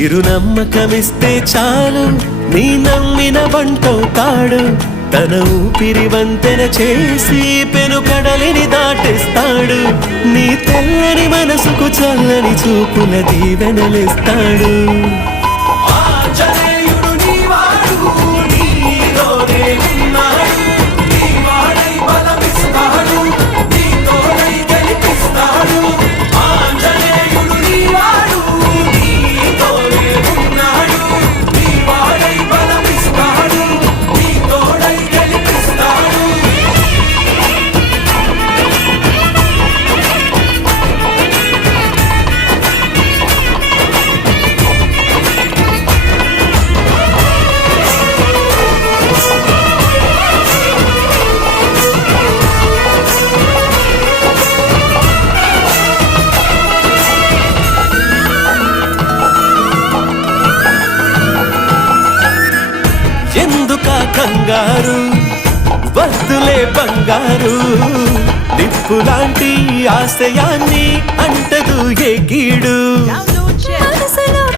చిరునమ్మకమిస్తే చాలు నీ నమ్మిన బంటవుతాడు తన ఊపిరి వంతెన చేసి పెనుకడలిని దాటేస్తాడు నీ తెల్లని మనసుకు చల్లని చూపుల దీవెనలిస్తాడు ఎందుకా కంగారు వద్దులే బంగారు నిప్పులాంటి ఆశయాన్ని అంటదు ఏ కీడు